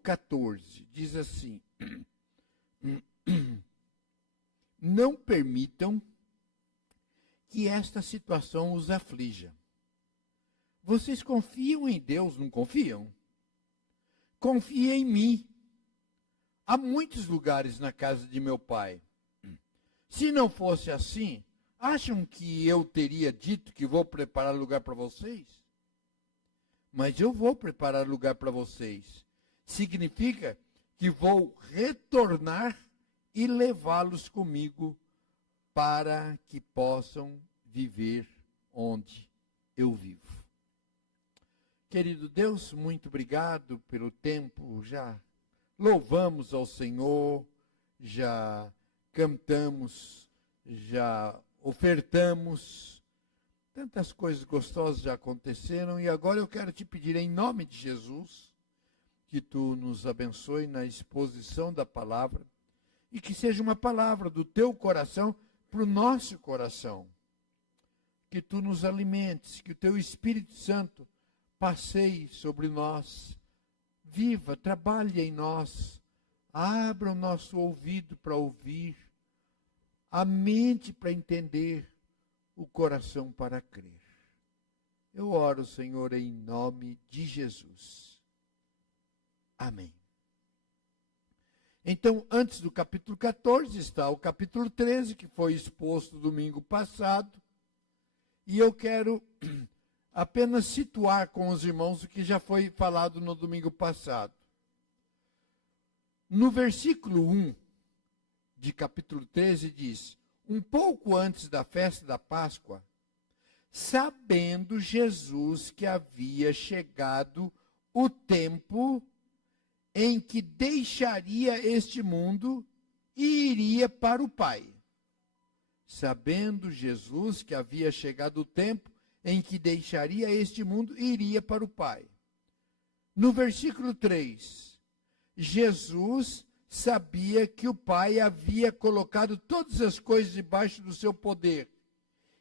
14 diz assim: não permitam que esta situação os aflija. Vocês confiam em Deus, não confiam? Confiem em mim. Há muitos lugares na casa de meu pai. Se não fosse assim, acham que eu teria dito que vou preparar lugar para vocês? Mas eu vou preparar lugar para vocês. Significa que vou retornar e levá-los comigo para que possam viver onde eu vivo. Querido Deus, muito obrigado pelo tempo. Já louvamos ao Senhor, já cantamos, já ofertamos. Tantas coisas gostosas já aconteceram e agora eu quero te pedir em nome de Jesus que tu nos abençoe na exposição da palavra e que seja uma palavra do teu coração para o nosso coração. Que tu nos alimentes, que o teu Espírito Santo passeie sobre nós, viva, trabalhe em nós, abra o nosso ouvido para ouvir, a mente para entender, o coração para crer. Eu oro, Senhor, em nome de Jesus. Amém. Então, antes do capítulo 14 está o capítulo 13, que foi exposto domingo passado, e eu quero apenas situar com os irmãos o que já foi falado no domingo passado. No versículo 1 de capítulo 13 diz: um pouco antes da festa da Páscoa, sabendo Jesus que havia chegado o tempo em que deixaria este mundo e iria para o Pai. Sabendo Jesus que havia chegado o tempo em que deixaria este mundo e iria para o Pai. No versículo 3, Jesus sabia que o Pai havia colocado todas as coisas debaixo do seu poder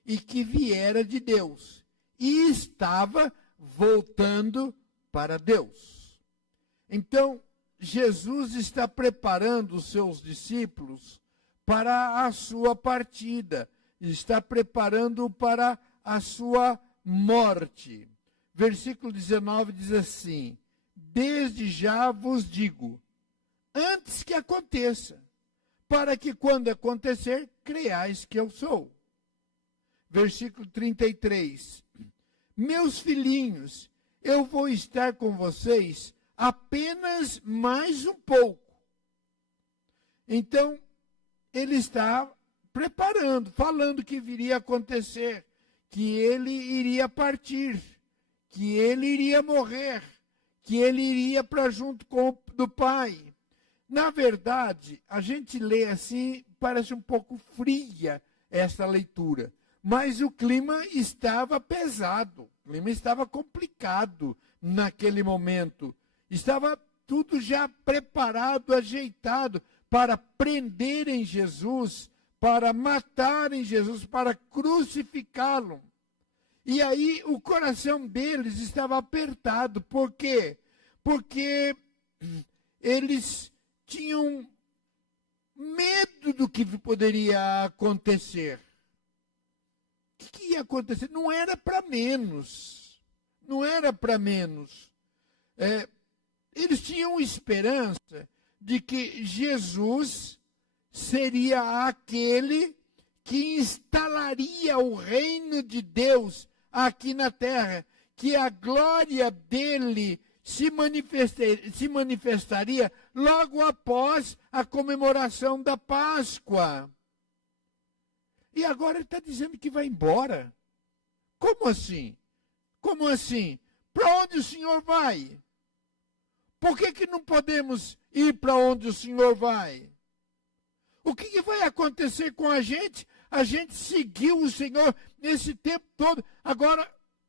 e que viera de Deus e estava voltando para Deus. Então, Jesus está preparando os seus discípulos para a sua partida, está preparando para a sua morte. Versículo 19 diz assim: desde já vos digo, antes que aconteça, para que quando acontecer, creiais que eu sou. Versículo 33, meus filhinhos, eu vou estar com vocês apenas mais um pouco. Então, ele está preparando, falando que viria a acontecer, que ele iria partir, que ele iria morrer, que ele iria para junto do Pai. Na verdade, a gente lê assim, parece um pouco fria essa leitura, mas o clima estava pesado, o clima estava complicado naquele momento. Estava tudo já preparado, ajeitado para prenderem Jesus, para matarem Jesus, para crucificá-lo. E aí o coração deles estava apertado. Por quê? Porque eles tinham medo do que poderia acontecer. O que ia acontecer? Não era para menos. Não era para menos. Eles tinham esperança de que Jesus seria aquele que instalaria o reino de Deus aqui na terra, que a glória dele se manifestaria logo após a comemoração da Páscoa. E agora ele está dizendo que vai embora. Como assim? Como assim? Para onde o Senhor vai? Por que não podemos ir para onde o Senhor vai? O que vai acontecer com a gente? A gente seguiu o Senhor nesse tempo todo. Agora,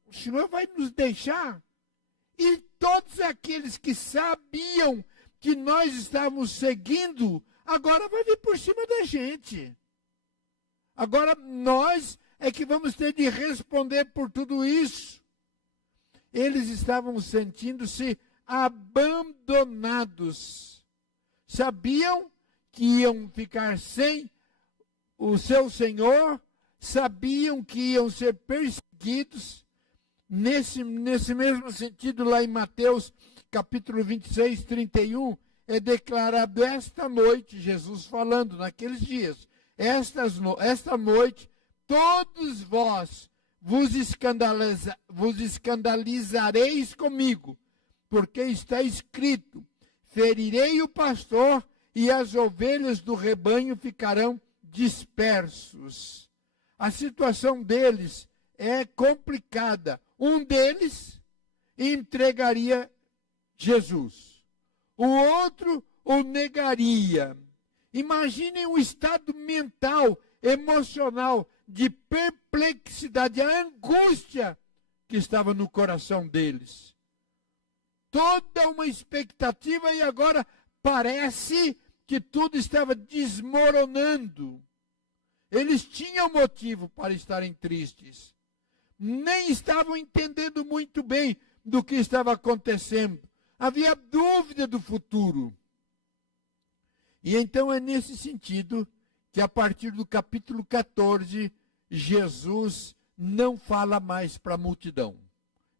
o Senhor vai nos deixar? E todos aqueles que sabiam que nós estávamos seguindo, agora vai vir por cima da gente. Agora nós é que vamos ter de responder por tudo isso. Eles estavam sentindo-se abandonados. Sabiam que iam ficar sem o seu Senhor, sabiam que iam ser perseguidos. Nesse mesmo sentido, lá em Mateus, capítulo 26, 31, é declarado esta noite, Jesus falando naqueles dias, esta noite, todos vós vos escandalizareis comigo, porque está escrito, ferirei o pastor e as ovelhas do rebanho ficarão dispersos. A situação deles é complicada. Um deles entregaria Jesus. O outro o negaria. Imaginem o estado mental, emocional, de perplexidade, a angústia que estava no coração deles. Toda uma expectativa e agora parece que tudo estava desmoronando. Eles tinham motivo para estarem tristes. Nem estavam entendendo muito bem do que estava acontecendo. Havia dúvida do futuro. E então é nesse sentido que a partir do capítulo 14, Jesus não fala mais para a multidão.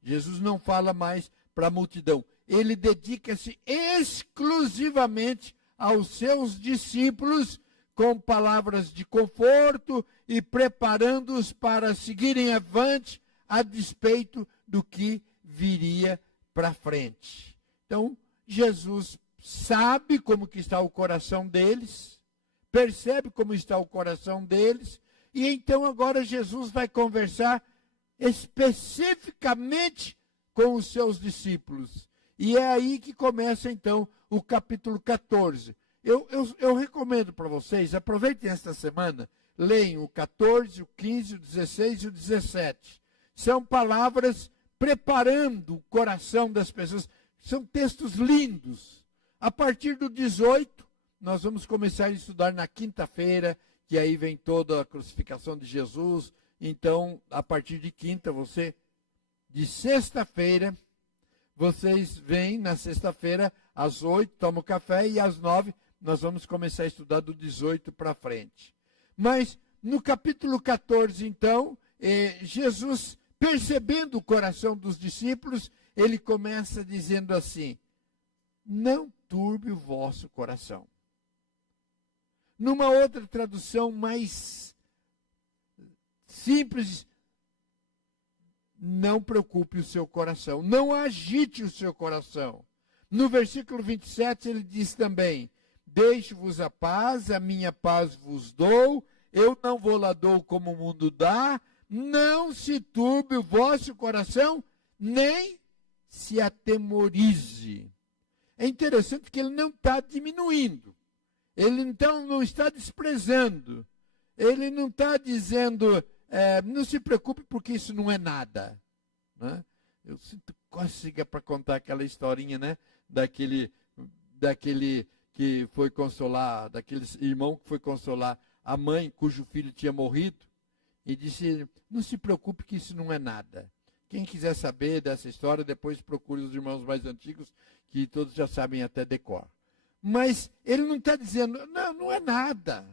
Jesus não fala mais para a multidão. Ele dedica-se exclusivamente aos seus discípulos com palavras de conforto e preparando-os para seguirem avante a despeito do que viria para frente. Então, Jesus sabe como que está o coração deles, percebe como está o coração deles, e então agora Jesus vai conversar especificamente com os seus discípulos. E é aí que começa então o capítulo 14. Eu recomendo para vocês, aproveitem esta semana, leiam o 14, o 15, o 16 e o 17. São palavras preparando o coração das pessoas. São textos lindos. A partir do 18, nós vamos começar a estudar na quinta-feira, que aí vem toda a crucificação de Jesus. Então, a partir de quinta, de sexta-feira, vocês vêm na sexta-feira, às 8, tomam café, e às 9, nós vamos começar a estudar do 18 para frente. Mas, no capítulo 14, então, Jesus, percebendo o coração dos discípulos, ele começa dizendo assim, não turbe o vosso coração. Numa outra tradução mais simples, não preocupe o seu coração, não agite o seu coração. No versículo 27 ele diz também, deixo-vos a paz, a minha paz vos dou, eu não vou lá dou como o mundo dá, não se turbe o vosso coração, nem se atemorize. É interessante que ele não está diminuindo, ele então não está desprezando, ele não está dizendo, não se preocupe porque isso não é nada. Né? Eu sinto cócega para contar aquela historinha, né? Daquele que foi consolar, daquele irmão que foi consolar a mãe cujo filho tinha morrido e disse, não se preocupe que isso não é nada. Quem quiser saber dessa história, depois procure os irmãos mais antigos, que todos já sabem até decor. Mas ele não está dizendo, não é nada.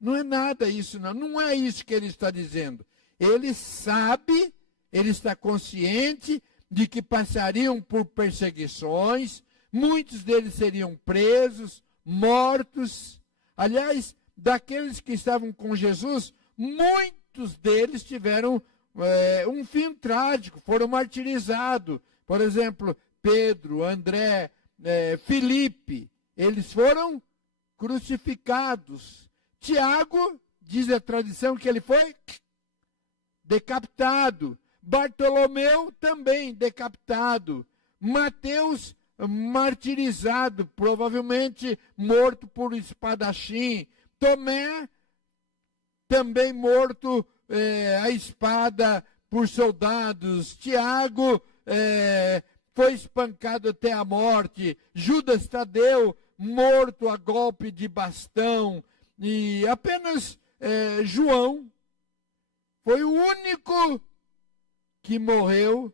Não é nada isso, não é isso que ele está dizendo. Ele sabe, ele está consciente de que passariam por perseguições, muitos deles seriam presos, mortos. Aliás, daqueles que estavam com Jesus, muitos deles tiveram um fim trágico, foram martirizados. Por exemplo, Pedro, André, Filipe, eles foram crucificados. Tiago, diz a tradição que ele foi decapitado. Bartolomeu também decapitado. Mateus martirizado, provavelmente morto por espadachim. Tomé também morto a espada por soldados. Tiago foi espancado até a morte. Judas Tadeu morto a golpe de bastão. E apenas João foi o único que morreu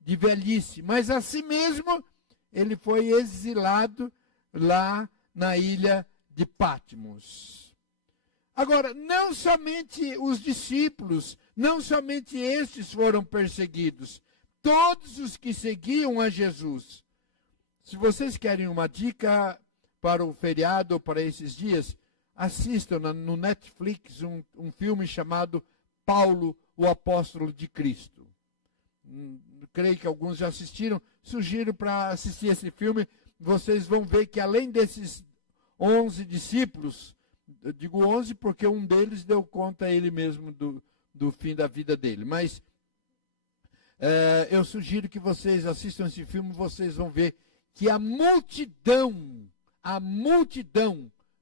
de velhice. Mas assim mesmo, ele foi exilado lá na ilha de Patmos. Agora, não somente os discípulos, não somente estes foram perseguidos, todos os que seguiam a Jesus. Se vocês querem uma dica para o feriado ou para esses dias, assistam no Netflix um filme chamado Paulo, o Apóstolo de Cristo. Creio que alguns já assistiram. Sugiro para assistir esse filme. Vocês vão ver que além desses 11 discípulos, eu digo 11 porque um deles deu conta ele mesmo do fim da vida dele. Mas eu sugiro que vocês assistam esse filme, vocês vão ver que a multidão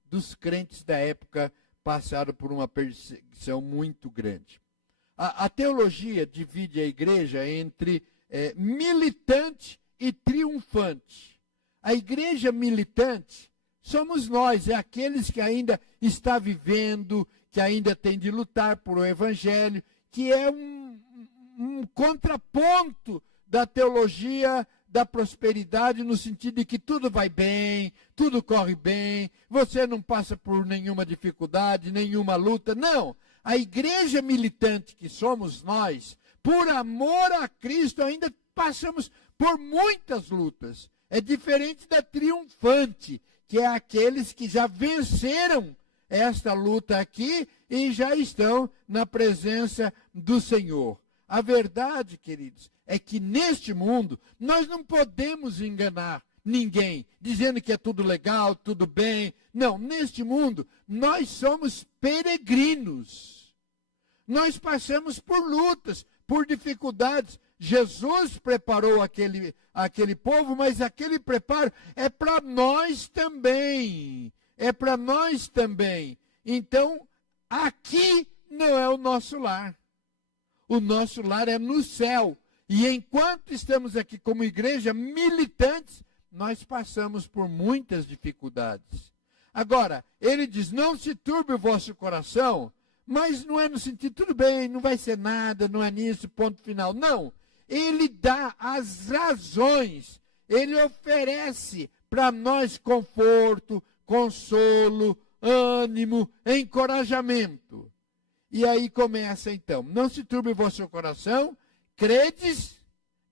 dos crentes da época passaram por uma perseguição muito grande. A teologia divide a igreja entre militante e triunfante. A igreja militante somos nós, é aqueles que ainda está vivendo, que ainda tem de lutar por o evangelho, que é um contraponto da teologia da prosperidade, no sentido de que tudo vai bem, tudo corre bem, você não passa por nenhuma dificuldade, nenhuma luta. Não, a igreja militante que somos nós, por amor a Cristo, ainda passamos por muitas lutas. É diferente da triunfante, que é aqueles que já venceram esta luta aqui e já estão na presença do Senhor. A verdade, queridos, é que neste mundo nós não podemos enganar ninguém, dizendo que é tudo legal, tudo bem. Não, neste mundo nós somos peregrinos. Nós passamos por lutas, por dificuldades. Jesus preparou aquele povo, mas aquele preparo é para nós também. É para nós também. Então, aqui não é o nosso lar. O nosso lar é no céu. E enquanto estamos aqui como igreja militantes, nós passamos por muitas dificuldades. Agora, ele diz, não se turbe o vosso coração, mas não é no sentido, tudo bem, não vai ser nada, não é nisso, ponto final. Não. Ele dá as razões, ele oferece para nós conforto, consolo, ânimo, encorajamento. E aí começa então, não se turbe o vosso coração, credes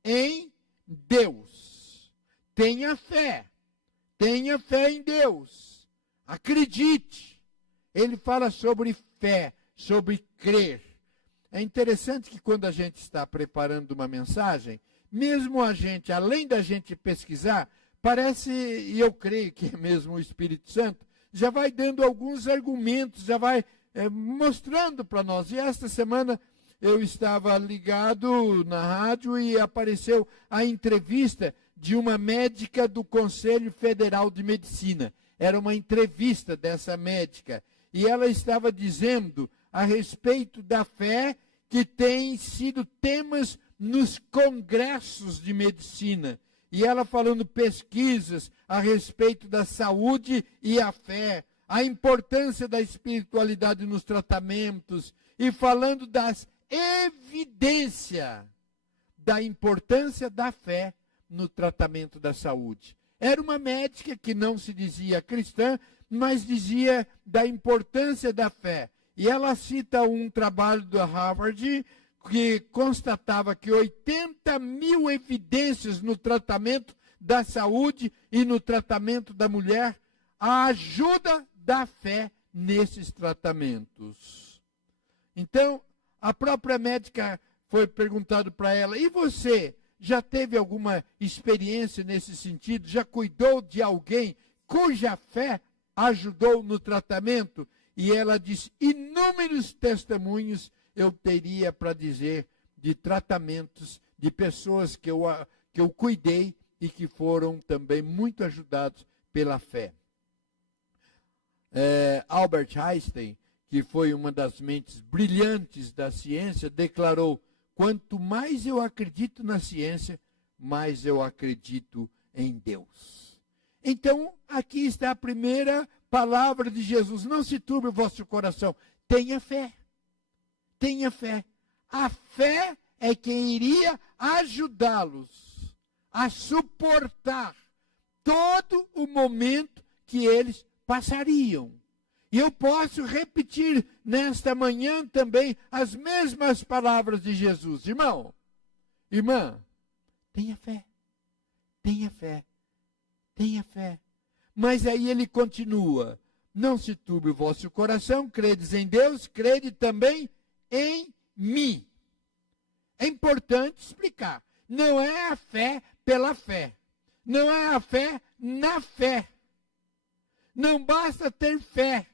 em Deus. Tenha fé em Deus, acredite. Ele fala sobre fé, sobre crer. É interessante que quando a gente está preparando uma mensagem, mesmo a gente, além da gente pesquisar, parece, e eu creio que é mesmo o Espírito Santo, já vai dando alguns argumentos, já vai mostrando para nós. E esta semana eu estava ligado na rádio e apareceu a entrevista de uma médica do Conselho Federal de Medicina. Era uma entrevista dessa médica. E ela estava dizendo a respeito da fé que tem sido temas nos congressos de medicina. E ela falando pesquisas a respeito da saúde e a fé, a importância da espiritualidade nos tratamentos, e falando das evidências da importância da fé no tratamento da saúde. Era uma médica que não se dizia cristã, mas dizia da importância da fé. E ela cita um trabalho da Harvard que constatava que 80 mil evidências no tratamento da saúde e no tratamento da mulher, a ajuda da fé nesses tratamentos. Então, a própria médica foi perguntado para ela, e você já teve alguma experiência nesse sentido? Já cuidou de alguém cuja fé ajudou no tratamento? E ela disse, inúmeros testemunhos eu teria para dizer de tratamentos de pessoas que eu cuidei e que foram também muito ajudados pela fé. Albert Einstein, que foi uma das mentes brilhantes da ciência, declarou, quanto mais eu acredito na ciência, mais eu acredito em Deus. Então, aqui está a primeira palavra de Jesus, não se turbe o vosso coração, tenha fé, tenha fé. A fé é quem iria ajudá-los a suportar todo o momento que eles passariam. E eu posso repetir nesta manhã também as mesmas palavras de Jesus. Irmão, irmã, tenha fé, tenha fé, tenha fé. Mas aí ele continua, não se turbe o vosso coração, credes em Deus, crede também em mim. É importante explicar, não é a fé pela fé, não é a fé na fé. Não basta ter fé.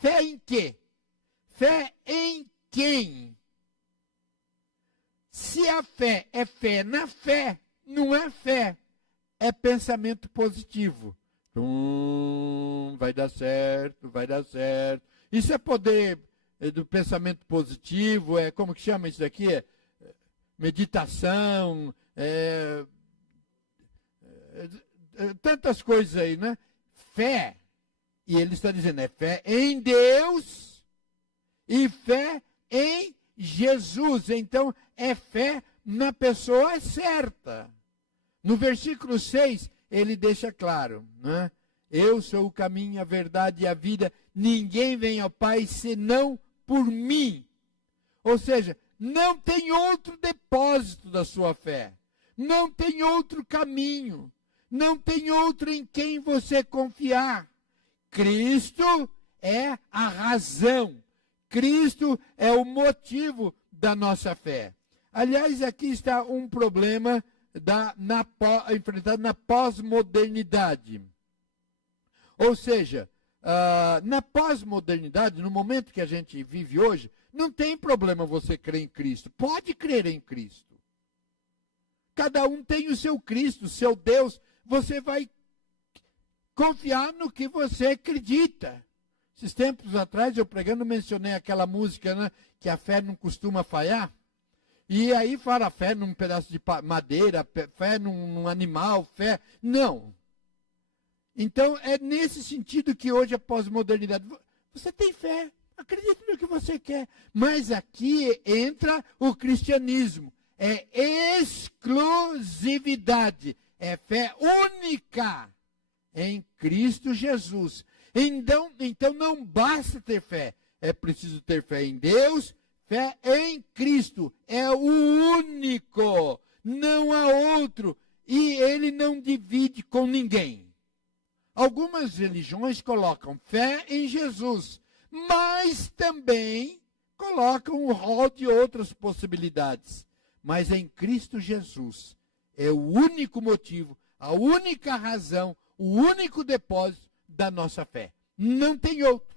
Fé em quê? Fé em quem? Se a fé é fé na fé, não é fé, é pensamento positivo. Vai dar certo, vai dar certo. Isso é poder do pensamento positivo, como que chama isso daqui? Meditação, tantas coisas aí, né? Fé. E ele está dizendo, é fé em Deus e fé em Jesus. Então, é fé na pessoa certa. No versículo 6, ele deixa claro, né? Eu sou o caminho, a verdade e a vida. Ninguém vem ao Pai senão por mim. Ou seja, não tem outro depósito da sua fé. Não tem outro caminho. Não tem outro em quem você confiar. Cristo é a razão. Cristo é o motivo da nossa fé. Aliás, aqui está um problema enfrentado na pós-modernidade. Ou seja, na pós-modernidade, no momento que a gente vive hoje, não tem problema você crer em Cristo. Pode crer em Cristo. Cada um tem o seu Cristo, o seu Deus. Você vai confiar no que você acredita. Esses tempos atrás, eu pregando, mencionei aquela música, né, que a fé não costuma falhar. E aí fala fé num pedaço de madeira, fé num animal, fé... Não. Então, é nesse sentido que hoje a pós-modernidade... Você tem fé, acredita no que você quer. Mas aqui entra o cristianismo. É exclusividade. É fé única em Cristo Jesus. Então não basta ter fé. É preciso ter fé em Deus, fé em Cristo. É o único. Não há outro. E ele não divide com ninguém. Algumas religiões colocam fé em Jesus, mas também colocam um rol de outras possibilidades. Mas em Cristo Jesus é o único motivo, a única razão, o único depósito da nossa fé. Não tem outro.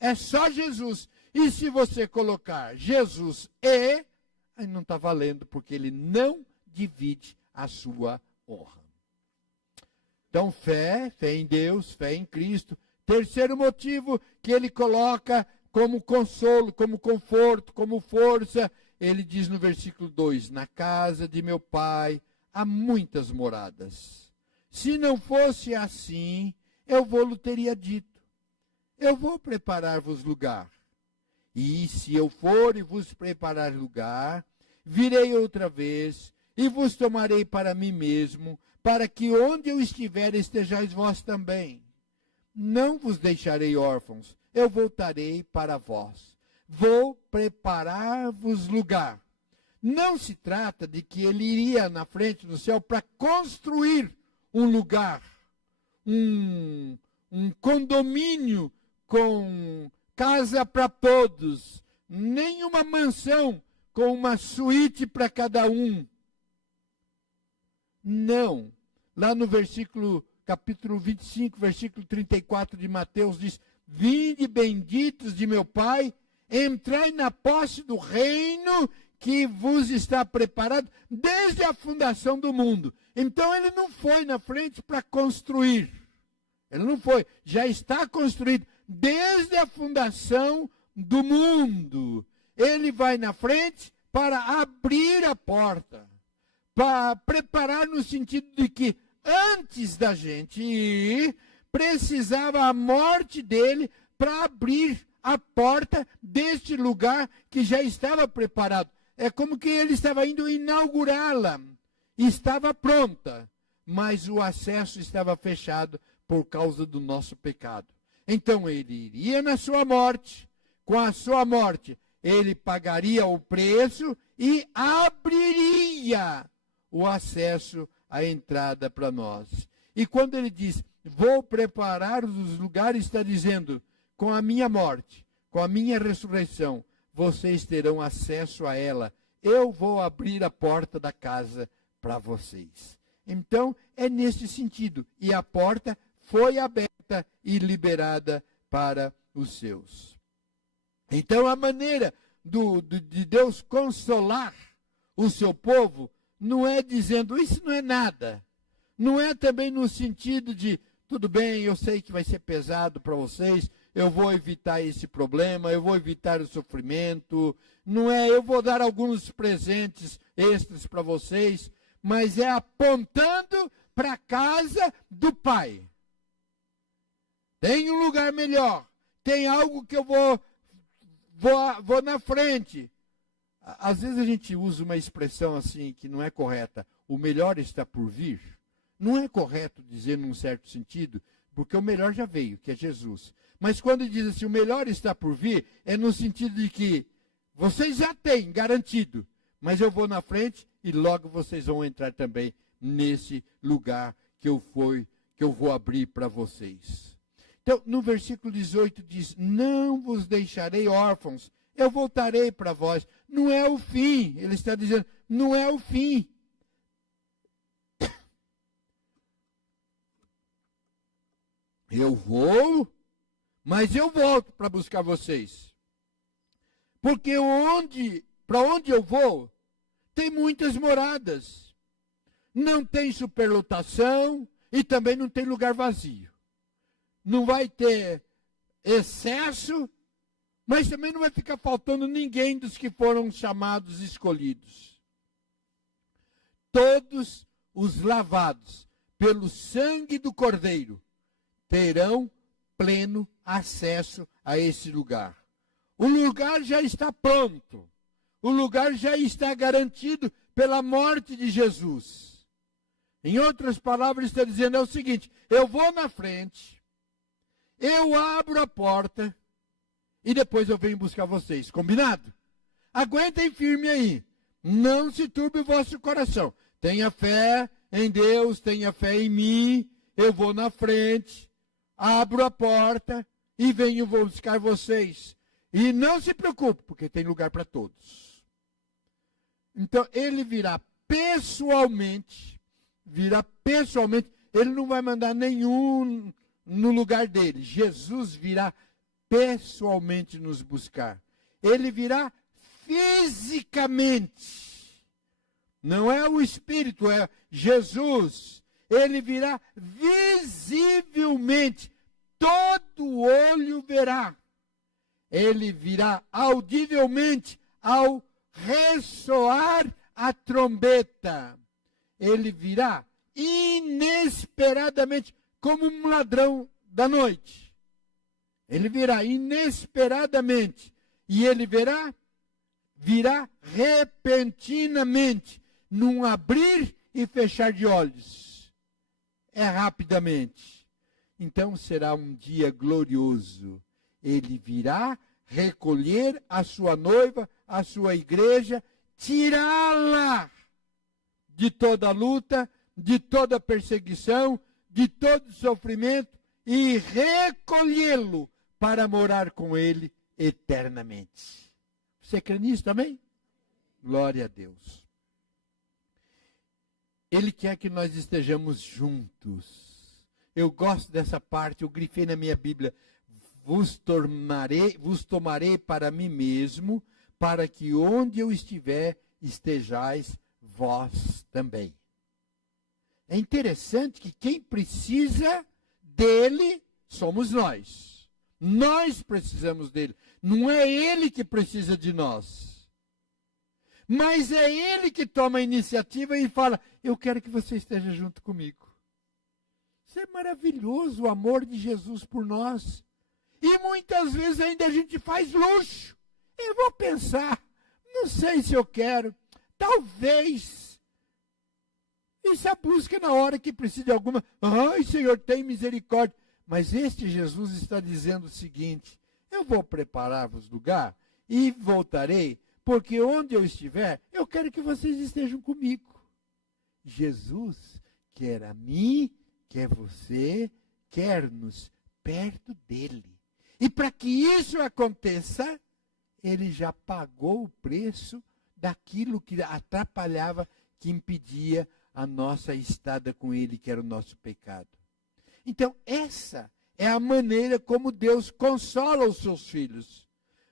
É só Jesus. E se você colocar Jesus aí não está valendo, porque ele não divide a sua honra. Então, fé em Deus, fé em Cristo. Terceiro motivo que ele coloca como consolo, como conforto, como força, ele diz no versículo 2, na casa de meu pai há muitas moradas. Se não fosse assim, eu vou-lhe teria dito, eu vou preparar-vos lugar. E se eu for e vos preparar lugar, virei outra vez e vos tomarei para mim mesmo, para que onde eu estiver estejais vós também. Não vos deixarei órfãos, eu voltarei para vós. Vou preparar-vos lugar. Não se trata de que ele iria na frente do céu para construir um lugar, um condomínio com casa para todos, nem uma mansão com uma suíte para cada um. Não. Lá no capítulo 25, versículo 34 de Mateus diz, vinde benditos de meu Pai, entrai na posse do reino que vos está preparado desde a fundação do mundo. Então ele não foi na frente para construir. Ele não foi. Já está construído desde a fundação do mundo. Ele vai na frente para abrir a porta. Para preparar no sentido de que antes da gente ir, precisava a morte dele para abrir a porta deste lugar que já estava preparado. É como que ele estava indo inaugurá-la. Estava pronta. mas o acesso estava fechado por causa do nosso pecado. Então ele iria na sua morte, com a sua morte ele pagaria o preço e abriria o acesso, a entrada para nós. E quando ele diz, vou preparar os lugares, está dizendo, com a minha morte, com a minha ressurreição, vocês terão acesso a ela. Eu vou abrir a porta da casa para vocês. Então, é nesse sentido. E a porta foi aberta e liberada para os seus. Então, a maneira de Deus consolar o seu povo não é dizendo, isso não é nada. Não é também no sentido de, tudo bem, eu sei que vai ser pesado para vocês, eu vou evitar esse problema, eu vou evitar o sofrimento. Não é, eu vou dar alguns presentes extras para vocês, mas é apontando para a casa do Pai. Tem um lugar melhor, tem algo que eu vou na frente. Às vezes a gente usa uma expressão assim que não é correta, o melhor está por vir. Não é correto dizer num certo sentido, porque o melhor já veio, que é Jesus. Mas quando diz assim, o melhor está por vir, é no sentido de que vocês já têm garantido, mas eu vou na frente e logo vocês vão entrar também nesse lugar que eu vou abrir para vocês. Então, no versículo 18 diz, não vos deixarei órfãos, eu voltarei para vós. Não é o fim, ele está dizendo, não é o fim. Eu vou, mas eu volto para buscar vocês. Porque para onde eu vou, tem muitas moradas. Não tem superlotação e também não tem lugar vazio. Não vai ter excesso, mas também não vai ficar faltando ninguém dos que foram chamados e escolhidos. Todos os lavados pelo sangue do Cordeiro terão pleno acesso a esse lugar. O lugar já está pronto. O lugar já está garantido pela morte de Jesus. Em outras palavras, está dizendo é o seguinte, eu vou na frente, eu abro a porta e depois eu venho buscar vocês. Combinado? Aguentem firme aí. Não se turbe o vosso coração. Tenha fé em Deus, tenha fé em mim. Eu vou na frente, abro a porta e venho buscar vocês. E não se preocupe, porque tem lugar para todos. Então, ele virá pessoalmente, ele não vai mandar nenhum no lugar dele. Jesus virá pessoalmente nos buscar. Ele virá fisicamente. Não é o Espírito, é Jesus. Ele virá visivelmente. Todo olho verá. Ele virá audivelmente ao ressoar a trombeta. Ele virá inesperadamente, como um ladrão da noite. Ele virá inesperadamente. E ele virá repentinamente, num abrir e fechar de olhos. É rapidamente. Então será um dia glorioso. Ele virá recolher a sua noiva, a sua igreja, tirá-la de toda luta, de toda perseguição, de todo sofrimento e recolhê-lo para morar com ele eternamente. Você crê nisso também? Glória a Deus. Ele quer que nós estejamos juntos. Eu gosto dessa parte, eu grifei na minha Bíblia. Vos tomarei para mim mesmo, para que onde eu estiver, estejais vós também. É interessante que quem precisa dele somos nós. Nós precisamos dele. Não é ele que precisa de nós. Mas é ele que toma a iniciativa e fala, eu quero que você esteja junto comigo. Isso é maravilhoso, o amor de Jesus por nós. E muitas vezes ainda a gente faz luxo. Eu vou pensar, não sei se eu quero, talvez. Isso é a busca na hora que precisa de alguma. Ai, Senhor, tem misericórdia. Mas este Jesus está dizendo o seguinte: eu vou preparar-vos lugar e voltarei, porque onde eu estiver, eu quero que vocês estejam comigo. Jesus quer a mim, quer você, quer-nos perto dele. E para que isso aconteça, ele já pagou o preço daquilo que atrapalhava, que impedia a nossa estada com ele, que era o nosso pecado. Então, essa é a maneira como Deus consola os seus filhos.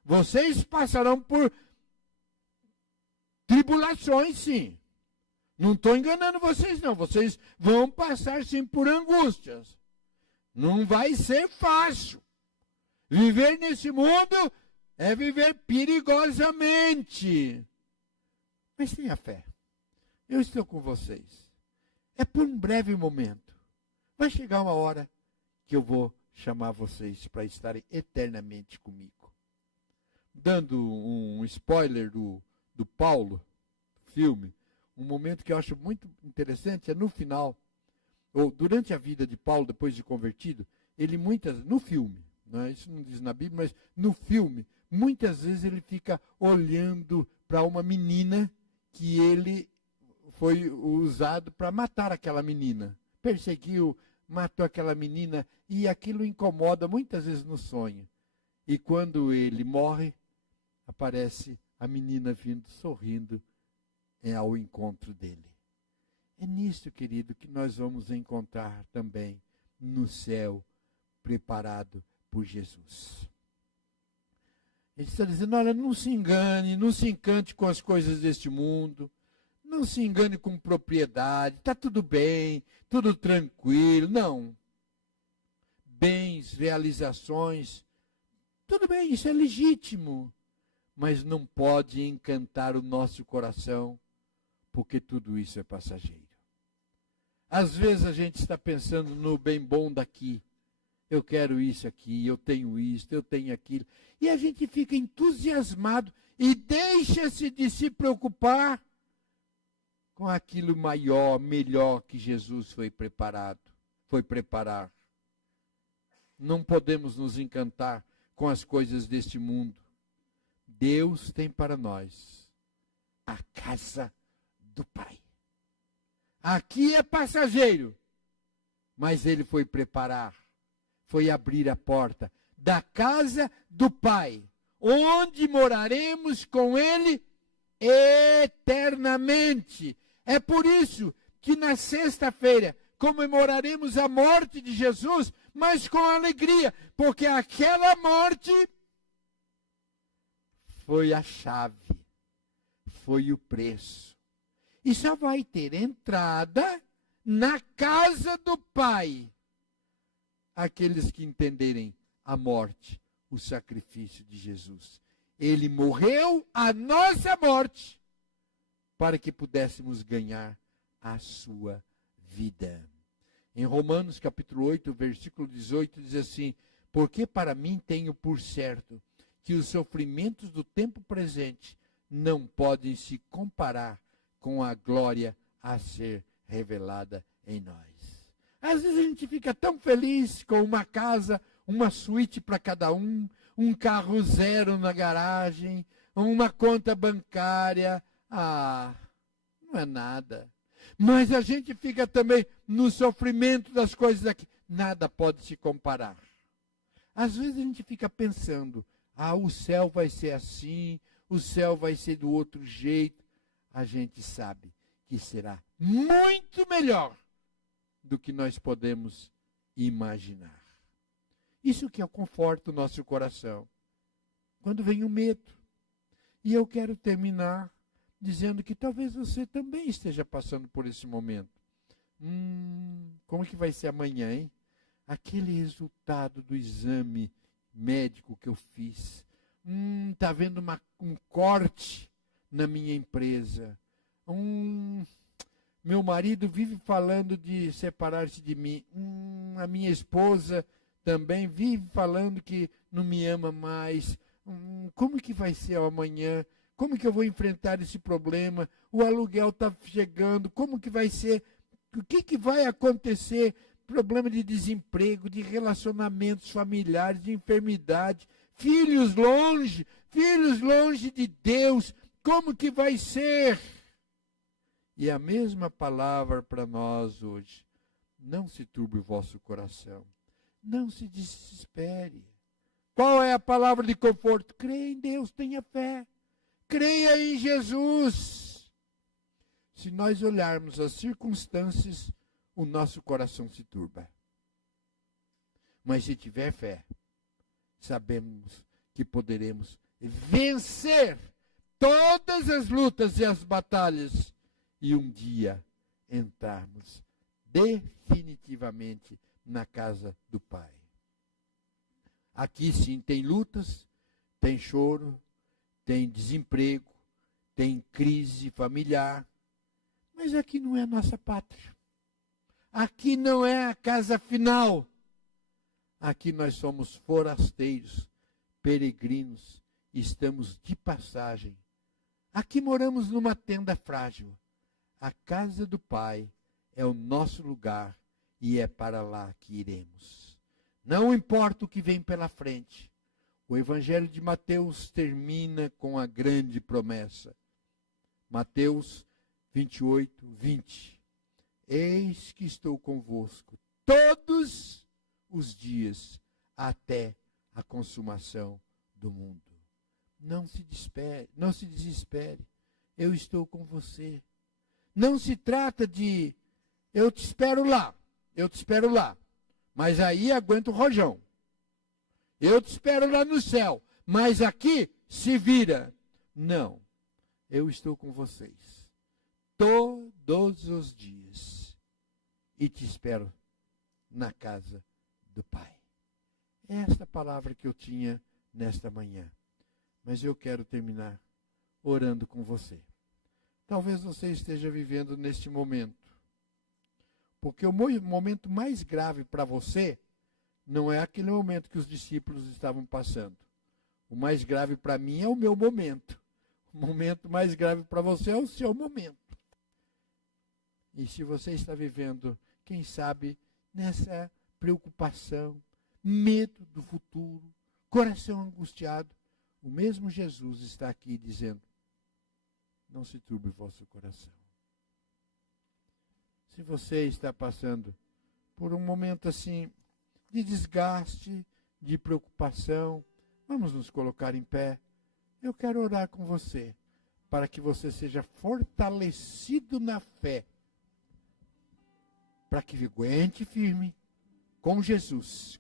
Vocês passarão por tribulações, sim. Não estou enganando vocês, não. Vocês vão passar, sim, por angústias. Não vai ser fácil. Viver nesse mundo é viver perigosamente. Mas tenha fé. Eu estou com vocês. É por um breve momento. Vai chegar uma hora que eu vou chamar vocês para estarem eternamente comigo. Dando um spoiler do Paulo, filme, um momento que eu acho muito interessante é no final, ou durante a vida de Paulo, depois de convertido, ele no filme, né, isso não diz na Bíblia, mas no filme, muitas vezes ele fica olhando para uma menina que ele foi usado para matar aquela menina. Perseguiu, matou aquela menina, e aquilo incomoda muitas vezes no sonho. E quando ele morre, aparece a menina vindo, sorrindo, ao encontro dele. É nisso, querido, que nós vamos encontrar também no céu, preparado por Jesus. Ele está dizendo: olha, não se engane, não se encante com as coisas deste mundo, não se engane com propriedade, está tudo bem, tudo tranquilo. Não. Bens, realizações, tudo bem, isso é legítimo, mas não pode encantar o nosso coração, porque tudo isso é passageiro. Às vezes a gente está pensando no bem bom daqui. Eu quero isso aqui, eu tenho isso, eu tenho aquilo. E a gente fica entusiasmado e deixa-se de se preocupar com aquilo maior, melhor que Jesus foi preparar. Não podemos nos encantar com as coisas deste mundo. Deus tem para nós a casa do Pai. Aqui é passageiro, mas ele foi preparar, foi abrir a porta da casa do Pai, onde moraremos com ele eternamente. É por isso que na sexta-feira comemoraremos a morte de Jesus, mas com alegria, porque aquela morte foi a chave, foi o preço. E só vai ter entrada na casa do Pai aqueles que entenderem a morte, o sacrifício de Jesus. Ele morreu a nossa morte para que pudéssemos ganhar a sua vida. Em Romanos capítulo 8, versículo 18, diz assim: porque para mim tenho por certo que os sofrimentos do tempo presente não podem se comparar com a glória a ser revelada em nós. Às vezes a gente fica tão feliz com uma casa, uma suíte para cada um carro zero na garagem, uma conta bancária. Não é nada. Mas a gente fica também no sofrimento das coisas aqui. Nada pode se comparar. Às vezes a gente fica pensando: o céu vai ser assim, o céu vai ser do outro jeito. A gente sabe que será muito melhor do que nós podemos imaginar. Isso que conforta o nosso coração quando vem o medo. E eu quero terminar dizendo que talvez você também esteja passando por esse momento. Como que vai ser amanhã, hein? Aquele resultado do exame médico que eu fiz. Está havendo um corte na minha empresa. Meu marido vive falando de separar-se de mim. A minha esposa também vive falando que não me ama mais. Como que vai ser amanhã? Como que eu vou enfrentar esse problema? O aluguel está chegando. Como que vai ser? O que vai acontecer? Problema de desemprego, de relacionamentos familiares, de enfermidade, filhos longe de Deus. Como que vai ser? E a mesma palavra para nós hoje. Não se turbe o vosso coração. Não se desespere. Qual é a palavra de conforto? Creia em Deus, tenha fé. Creia em Jesus. Se nós olharmos as circunstâncias, o nosso coração se turba. Mas se tiver fé, sabemos que poderemos vencer todas as lutas e as batalhas e um dia entrarmos definitivamente na casa do Pai. Aqui sim tem lutas, tem choro, tem desemprego, tem crise familiar, mas aqui não é a nossa pátria. Aqui não é a casa final. Aqui nós somos forasteiros, peregrinos, estamos de passagem. Aqui moramos numa tenda frágil. A casa do Pai é o nosso lugar e é para lá que iremos. Não importa o que vem pela frente. O Evangelho de Mateus termina com a grande promessa. Mateus 28, 20. Eis que estou convosco todos os dias até a consumação do mundo. Não se desespere. Eu estou com você. Não se trata de eu te espero lá. Mas aí aguenta o rojão. Eu te espero lá no céu, mas aqui se vira. Não. Eu estou com vocês todos os dias e te espero na casa do Pai. É esta palavra que eu tinha nesta manhã. Mas eu quero terminar orando com você. Talvez você esteja vivendo neste momento. Porque o momento mais grave para você não é aquele momento que os discípulos estavam passando. O mais grave para mim é o meu momento. O momento mais grave para você é o seu momento. E se você está vivendo, quem sabe, nessa preocupação, medo do futuro, coração angustiado, o mesmo Jesus está aqui dizendo, não se turbe o vosso coração. Se você está passando por um momento assim, de desgaste, de preocupação, vamos nos colocar em pé. Eu quero orar com você, para que você seja fortalecido na fé, para que aguente firme com Jesus,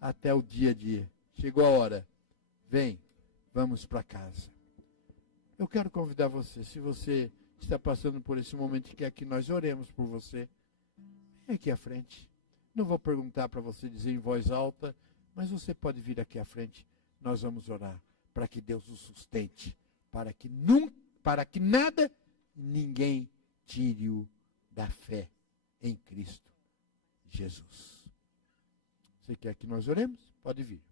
até o dia a dia. Chegou a hora. Vem, vamos para casa. Eu quero convidar você, se você está passando por esse momento que aqui nós oremos por você, vem aqui à frente. Não vou perguntar para você dizer em voz alta, mas você pode vir aqui à frente. Nós vamos orar para que Deus o sustente, para que nada, ninguém tire-o da fé em Cristo Jesus. Você quer que nós oremos? Pode vir.